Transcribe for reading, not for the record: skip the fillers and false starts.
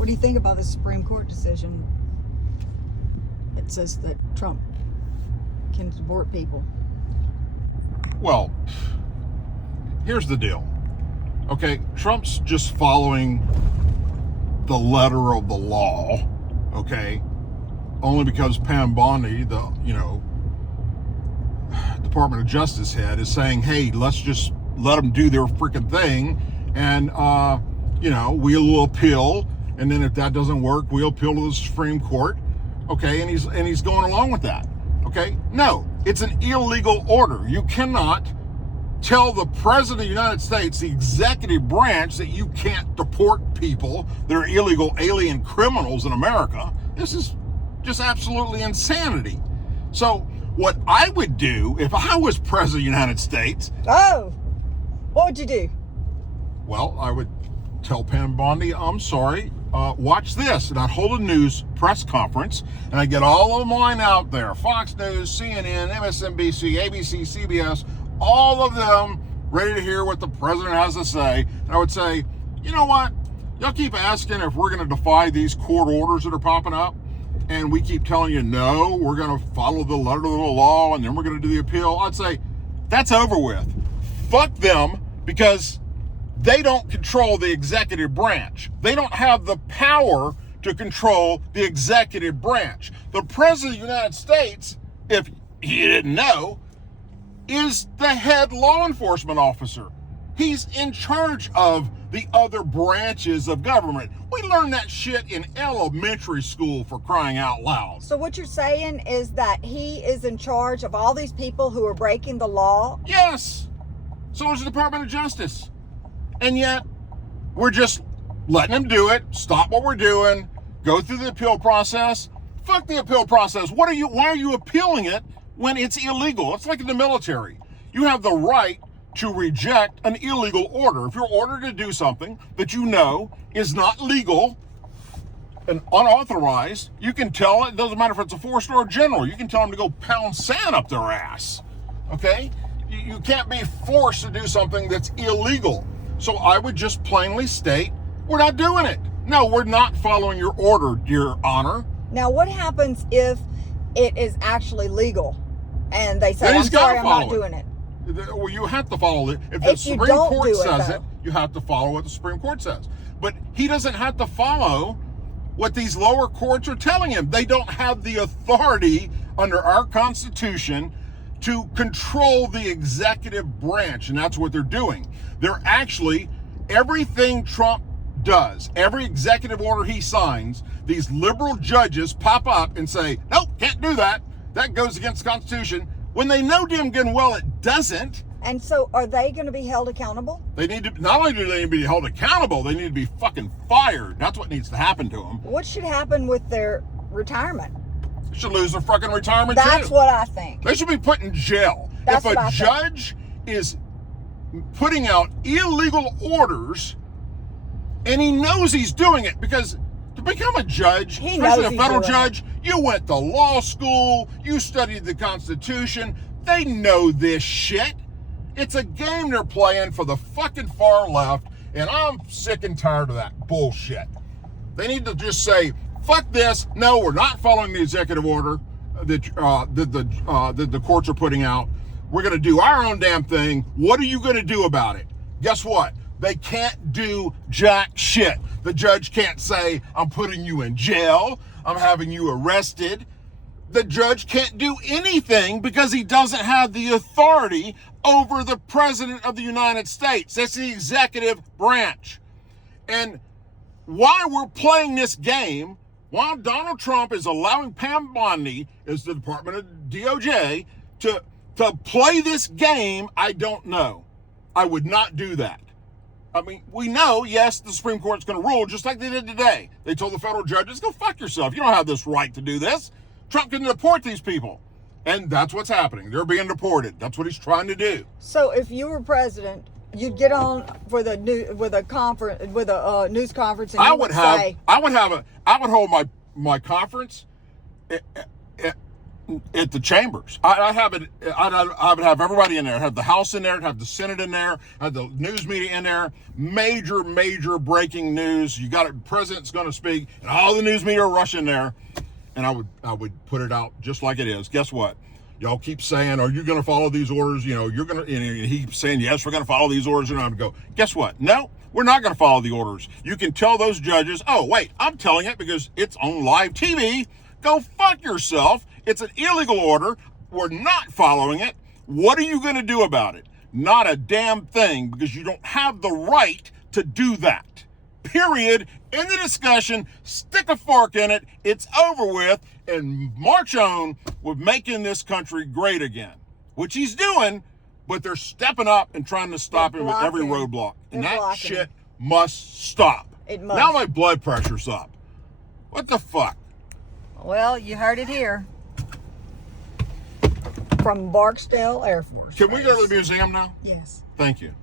What do you think about the Supreme Court decision? It says that Trump can deport people. Well, here's the deal. Okay, Trump's just following the letter of the law, okay? Only because Pam Bondi, the, Department of Justice head, is saying, hey, let's just let them do their freaking thing, and, we'll appeal, and then if that doesn't work, we'll appeal to the Supreme Court, okay? And he's going along with that, okay? No, it's an illegal order. You cannot tell the President of the United States, the executive branch, that you can't deport people that are illegal alien criminals in America. This is just absolutely insanity. So what I would do if I was President of the United States... Oh, what would you do? Well, I would tell Pam Bondi, I'm sorry, watch this. And I'd hold a news press conference, and I'd get all of them lined out there. Fox News, CNN, MSNBC, ABC, CBS, all of them ready to hear what the president has to say. And I would say, you know what? Y'all keep asking if we're going to defy these court orders that are popping up, and we keep telling you, no, we're going to follow the letter of the law, and then we're going to do the appeal. I'd say, that's over with. Fuck them, because they don't control the executive branch. They don't have the power to control the executive branch. The president of the United States, if you didn't know, is the head law enforcement officer. He's in charge of the other branches of government. We learned that shit in elementary school, for crying out loud. So what you're saying is that he is in charge of all these people who are breaking the law? Yes. So is the Department of Justice. And yet, we're just letting him do it, stop what we're doing, go through the appeal process. Fuck the appeal process. Why are you appealing it when it's illegal? It's like in the military. You have the right to reject an illegal order. If you're ordered to do something that you know is not legal and unauthorized, you can tell it. It doesn't matter if it's a 4-star general. You can tell them to go pound sand up their ass. Okay? You can't be forced to do something that's illegal. So I would just plainly state, we're not doing it. No, we're not following your order, Your Honor. Now, what happens if it is actually legal and they say, I'm sorry, I'm not doing it? Well, you have to follow it. If the Supreme Court says it, you have to follow what the Supreme Court says. But he doesn't have to follow what these lower courts are telling him. They don't have the authority under our Constitution to control the executive branch, and that's what they're doing. They're actually, everything Trump does, every executive order he signs, these liberal judges pop up and say, nope, can't do that. That goes against the Constitution, when they know damn good and well it doesn't. And so are they going to be held accountable? They need to, not only do they need to be held accountable, they need to be fucking fired. That's what needs to happen to them. What should happen with their retirement? They should lose their fucking retirement too. That's what I think. They should be put in jail. That's if a judge is putting out illegal orders and he knows he's doing it, because to become a judge, especially a federal judge, you went to law school, you studied the Constitution. They know this shit. It's a game they're playing for the fucking far left, and I'm sick and tired of that bullshit. They need to just say, fuck this. No, we're not following the executive order that the courts are putting out. We're going to do our own damn thing. What are you going to do about it? Guess what? They can't do jack shit. The judge can't say, I'm putting you in jail, I'm having you arrested. The judge can't do anything because he doesn't have the authority over the President of the United States. That's the executive branch. And while we're playing this game, while Donald Trump is allowing Pam Bondi, as the Department of DOJ, to play this game, I don't know. I would not do that. I mean, we know, yes, the Supreme Court's going to rule just like they did today. They told the federal judges, go fuck yourself. You don't have this right to do this. Trump can deport these people. And that's what's happening. They're being deported. That's what he's trying to do. So if you were president, you'd get on with a news conference, and I would hold my conference At the chambers. I have it. I would have everybody in there. I'd have the House in there. I'd have the Senate in there. I'd have the news media in there. Major breaking news. You got it. President's going to speak, and all the news media rush in there. And I would put it out just like it is. Guess what? Y'all keep saying, "Are you going to follow these orders?" You know, you're going to. And he keeps saying, "Yes, we're going to follow these orders." And I would go, "Guess what? No, we're not going to follow the orders." You can tell those judges, "Oh, wait, I'm telling it because it's on live TV. Go fuck yourself. It's an illegal order. We're not following it. What are you going to do about it? Not a damn thing, because you don't have the right to do that. Period. End the discussion. Stick a fork in it. It's over with. And march on with making this country great again," which he's doing, but they're stepping up and trying to stop him with every roadblock. And that shit must stop. It must. Now my blood pressure's up. What the fuck? Well, you heard it here. From Barksdale Air Force. Can we go to the museum now? Yes. Thank you.